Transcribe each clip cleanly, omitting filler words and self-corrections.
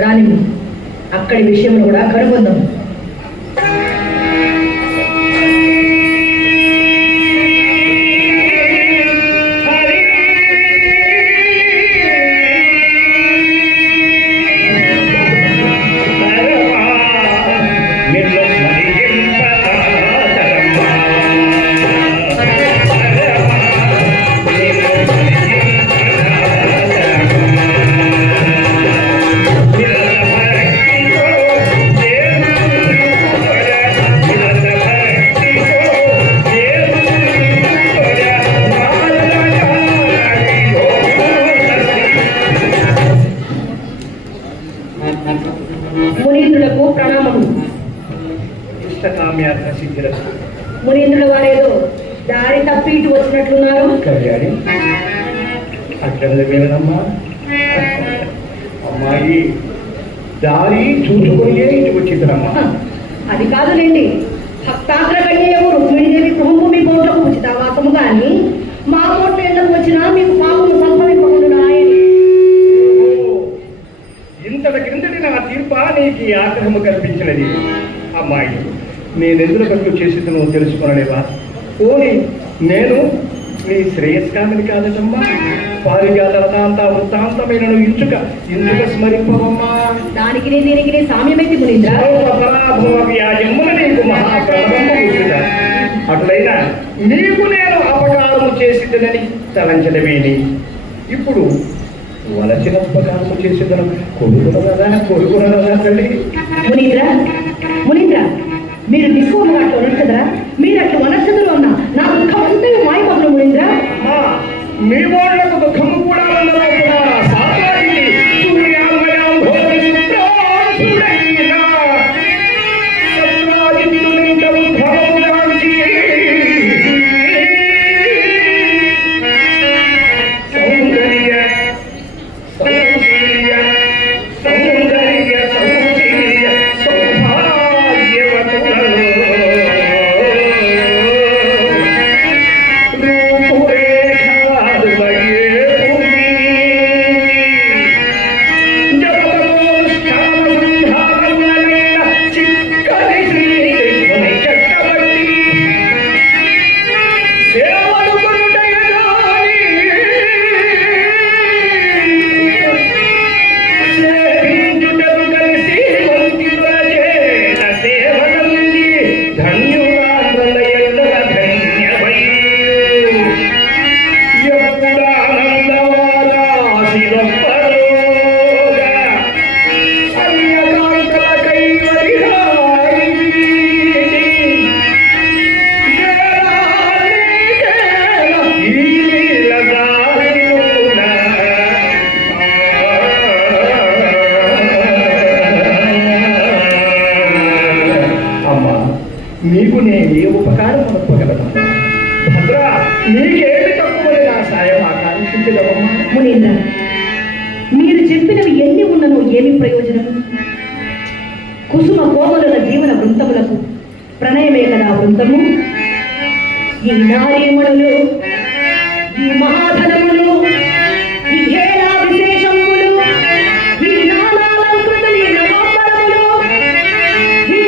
రాని అక్కడి విషయంలో కూడా కనుగొందాం. మునీంద్రులకు ప్రణామములు. మునీంద్రుల వారేదో దారి తప్పి ఇటు వచ్చినట్లున్నారు. అమ్మాయి దారి చూసుకునే ఇటు వచ్చిందమ్మా. అది కాదులేండి, భక్తాగ్ర కన్యయము రుక్మిణీదేవి గృహము మీ బోట్లకు ఉచితావాసము కానీ మా బోట్లు ఎందుకు వచ్చినా మీకు పాపము సంభవింపకుండా. ఇంతటి క్రిందటి నా తీర్ప నీకు ఆగ్రహము కల్పించినది. అమ్మాయి నేనెందుకు ఖర్చు చేసి నువ్వు తెలుసుకునలేవా? పోనీ నేను నీ శ్రేయస్కామిని కాదమ్మా. పారిజాత రథాంత వృత్తాంతమైన ఇంచుక స్మరింపవమ్మా. దానికి దీనికి సామ్యమైంది మునీంద్ర. నీకు మహాప్రణవము కూర్చుట. అట్లయినా నీకు నేను అపకారము చేసిద్దనని తలంచడమేని. ఇప్పుడు వలసిన ఉపకారము చేసిద్దను కొడుకునదా తల్లి. మునీంద్ర మీరు దిక్కువ అట్లా వనర్చదరా? మీరు అట్లా వనర్చదురు అన్న నా దుఃఖం అంతా మాయమగ్ను మునీంద్ర. మీ వాళ్ళకు దుఃఖము కూడా నీకు నేను ఏ ఉపకారం అనుకోగలను? భద్ర నీకేమి తక్కువ నా సాయం ఆకాంక్షించగలమ్మా. మునీంద్ర మీరు చెప్పినవి ఎన్ని ఉన్ననో ఏమి ప్రయోజనం? కుసుమ కోమలుల జీవన వృంతములకు ప్రణయమే కదా వృంతము. ఈ నారీమణులు, ఈ మహాధనములు, ఈ హేళా విశేషములు, ఈ నానాలంకృతులు, ఈ నవాంబరములు, ఈ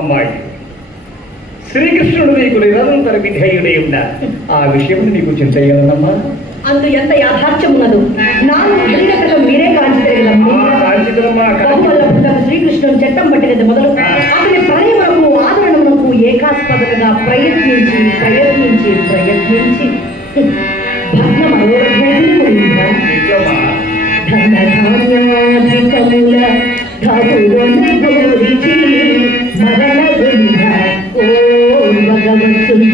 అమ్మాయి శ్రీకృష్ణుడు నీకు నిరంతర విధేయుడై ఉండ. ఆ విషయం నీకు చింతయ్యనమ్మా. అందు ఎంత యాథార్థ్యం ఉన్నదు. నాలుగు క్రీడకలు మీరే కాంచితగలమ్మా. శ్రీకృష్ణుడు చట్టం పట్టినది మొదలు అతని ప్రణయములకు ఆదరణములకు ఏకాస్పదగా ప్రయత్నించి భగ్నం అయోధ్యముల మరణ ఓ భగవంతుడు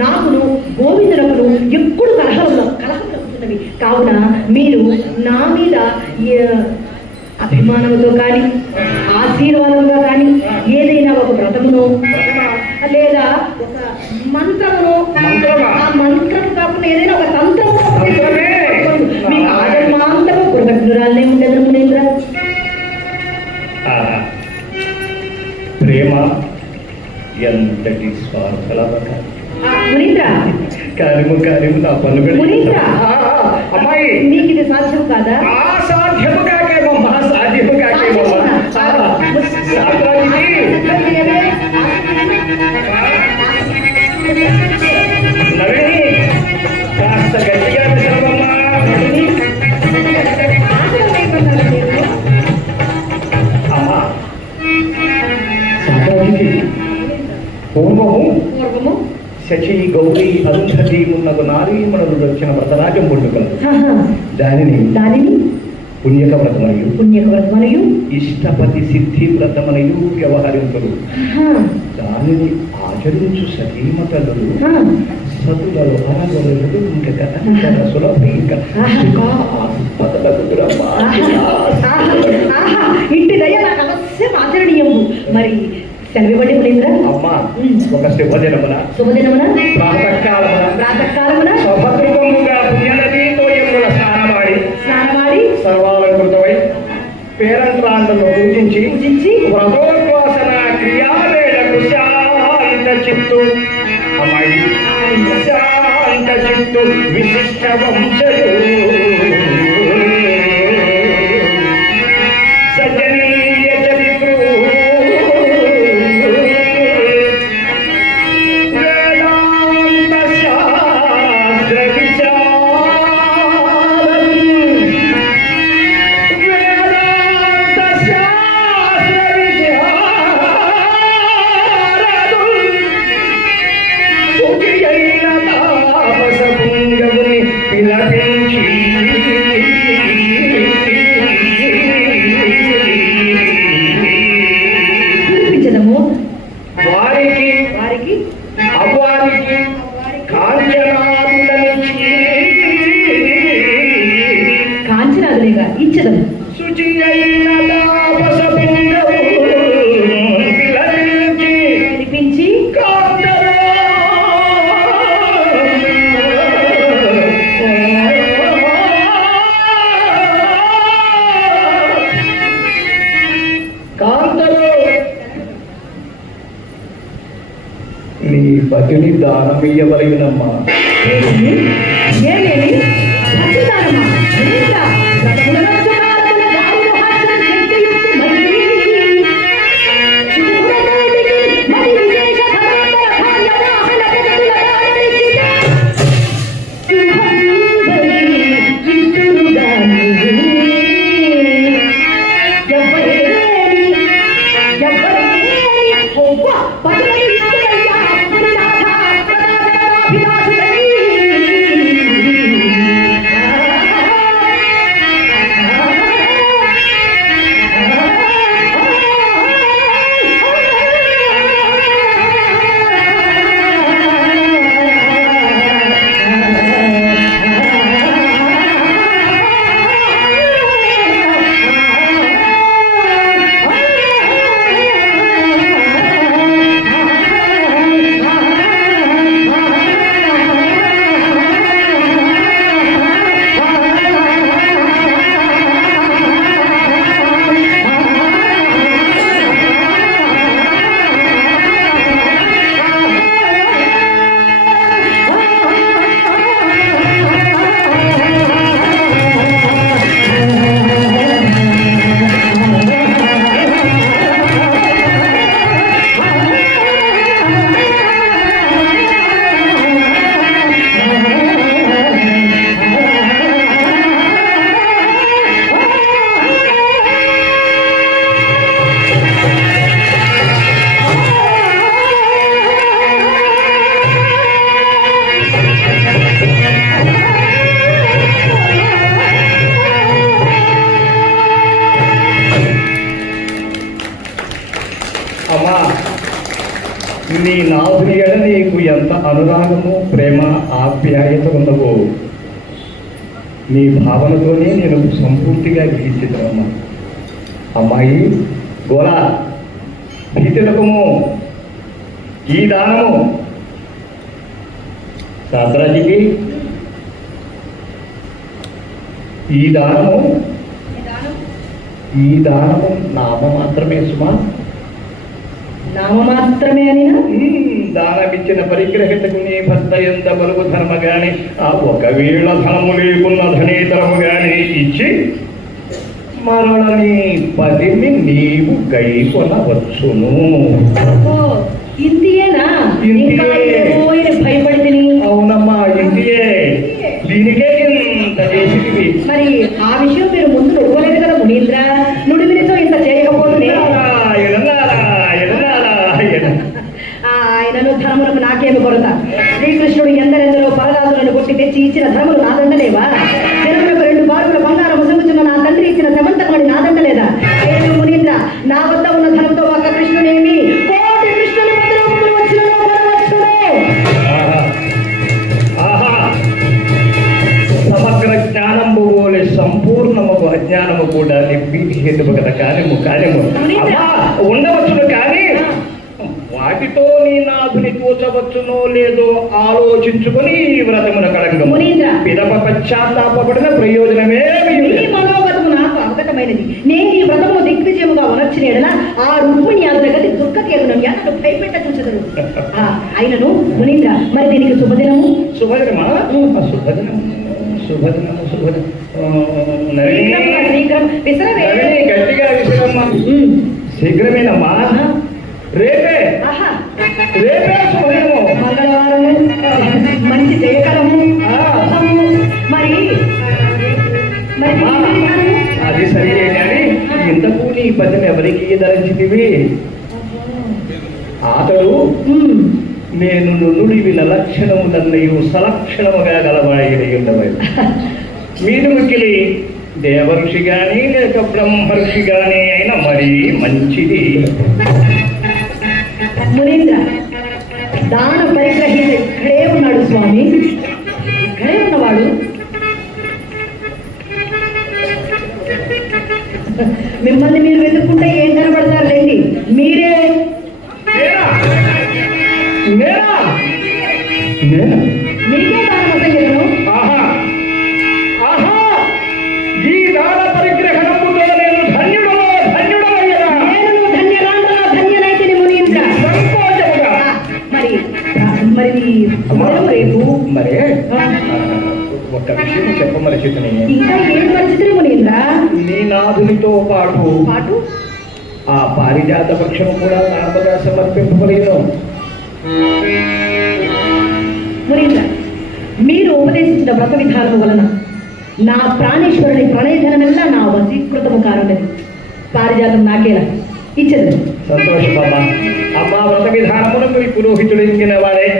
నాకును గోవిందులకు ఎప్పుడు కలహంలో కలుగుతున్నవి కావున మీరు నా మీద అభిమానంతో కానీ ఆశీర్వాదంగా కానీ ఏదైనా ఒక వ్రతమునో లేదా ఒక మంత్రమునో ఆ మంత్రం కాకుండా ఏదైనా ఒక తంత్రము మీకు ఆజన్మాంతము కృతజ్ఞురాలనే ఉండదు మునీంద్ర. ప్రేమ ఎంతటి స్వార్థలవక మునీంద్ర కార్యము నా పనులు మునీంద్ర అమ్మాయి నీకు ఇది సాధ్యం కాదా? అసాధ్యము కాకేమమ్మా, సాధ్యము కాకేమమ్మా. నవీని కాస్త గట్టిగా పిలవమ్మా. అమ్మా సాధారణి పూర్వము శచి గౌరీ అరుంధతి ఉన్నగు నారీమణులు వచ్చిన వ్రతరాజం పండుగలు దానిని పుణ్యక వ్రతమనయు ఇష్టపతి సిద్ధి వ్రతమనయు వ్యవహరించరు. దానిని ఆచరించు సతీమతలు సతులలో అనగలరు ఇంకా కథ సులభ ఇంకా ఇంటి దయ నాకు అవశ్యం ఆచరణీయము. మరి సెలవివ్వండి మునీంద్ర. అమ్మా ఒక శుభదినమున ప్రాతకాలమున స్వభద్రముగా పుణ్యనదీతో యమున స్నానమాడి సర్వాలంకృతమై పేరంట్రాండలో పూజించి వ్రతోద్వాసన క్రియావేళకు శాంత చిత్తు అమ్మాయి శాంత చిత్తు విశిష్ట వంశయు వారికి అవ్వారికి కాంచనాదులేగా ఇచ్చదము. శుచి అయిన వినిపించి నీ పతిని దానమియ్యవలయునమ్మా. అమ్మా నీ నాభి ఎడ నీకు ఎంత అనురాగము ప్రేమ ఆప్యాయత ఉన్నవో నీ భావనతోనే నేను సంపూర్తిగా గ్రహించదమ్మా. అమ్మాయి గోలా భీతిలకము ఈ దానము శాస్త్రాజీకి ఈ దానము నామ మాత్రమే సుమా. నామ మాత్రమే అనినా దానమిచ్చిన పరిగ్రహితకు నీ భర్త ఎంత బలుగు ధర్మ గాని ఆ ఒకవేళ ధనము లేకున్న ధనేతరము గాని ఇచ్చి మరణ నీ పదిని నీవు గైకొనవచ్చును. ఓ, ఇంతియేనా? ఇంకా ఏమో అని భయపడితిని. అవునమ్మా, ఇంటియే. దీనికే ఇంత చేసివి. మరి ఆ విషయం మీరు ముందు నుడవలేదు కదా మునీంద్ర. నుడివినితో ఇంత చేయకపోతే ఆయనను ధర్మములకు నాకేమి కొరత? శ్రీకృష్ణుడు ఎందరెందరో పరదాసులను కొట్టి తెచ్చి ఇచ్చిన ధర్మలు నాదండలేవా? జనములకు 2 బారుల బంగారం ముసంగుచున్న నా తండ్రి ఇచ్చిన సమంతకమని నాదండలేదా? ఏమి మునీంద్ర, నా వద్ద ఉన్న ధనంతో ఒక కృష్ణుడేమి కోటి కృష్ణుని భద్రములు వచ్చినను కొనవచ్చును. సమగ్ర జ్ఞానము పోలే సంపూర్ణము అజ్ఞానము కూడా నింపి హేతువు కదా కార్యము ఉండవచ్చును. కానీ వాటితో నీ నాథుని తోచవచ్చునో లేదో ఆలోచించుకొని ఈ వ్రతమున కడంగము పిదప పశ్చాత్తాపడిన ప్రయోజనమేమి. నీ మనోగతము నాకు అవగతమైనది. నేను ఈ వ్రతము దిగ్విజయముగా ఉనర్చిన ఎడల ఆ రుక్మిణి అగ్రగతి దుర్గకేతను నన్ను భయపెట్ట చూచెదరు. ఆయనను మునీంద్ర, మరి దీనికి శుభదినము? శుభదినమా? శుభదినము శుభదినము శుభదినం గట్టిగా విసిరమ్మా. శీఘ్రమేనమ్మా. రేపే రేపే శుభదినము. మంగళవారము, మంచి జయకరము. మరి అది సరే కానీ ఇంతకు నీ పదం ఎవరికి ధరించితివి? అతడు నేను నుడివిన లక్షణములన్నయు సలక్షణముగా గలవాడి ఉండవచ్చు. మీరు మిక్కిలి దేవఋషి గాని లేక బ్రహ్మర్షి గాని అయినా మరీ మంచిది. మునీంద్ర, దాన పరిగ్రహీత ఇక్కడే ఉన్నాడు స్వామి. ఇక్కడే ఉన్నవాడు మిమ్మల్ని మీరు వెతుక్కుంటే ఏం కనబడతారు లేండి. మీరే మీకే దానం అసలు. ఈ దాన పరిగ్రహణముతో నేను ధన్యుడలో ధన్యుడమయ్యా. నేను ధన్యనైతే మునీంద్ర. మరి రేపు మరే ఒక్క విషయం చెప్పమరిచితని. ఇంకా ఏం పరిస్థితులు మునీంద్ర? నీ నాథునితో పాటు ఆ పారిజాత పక్షము కూడా నార్మగా సమర్పింపబడేను. మునీంద్ర, మీరు ఉపదేశించిన వ్రత విధానం వలన నా ప్రాణేశ్వరుని ప్రణయధనమెల్లా నా వశీకృతము కానున్నది. పారిజాతం నాకేలా ఇచ్చదు. సంతోష బాబా. అమ్మా, వ్రత విధానమును మీ పురోహితుడించిన వాడే.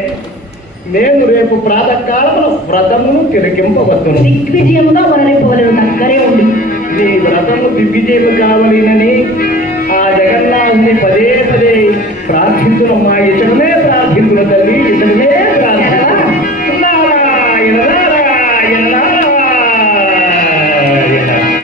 నేను రేపు ప్రాతకాలమును వ్రతమును తిలకింపవద్దును. దిగ్విజయముగా వనరింపవలను దగ్గరే ఉంది. నీ వ్రతము దిగ్విజయము కావాలని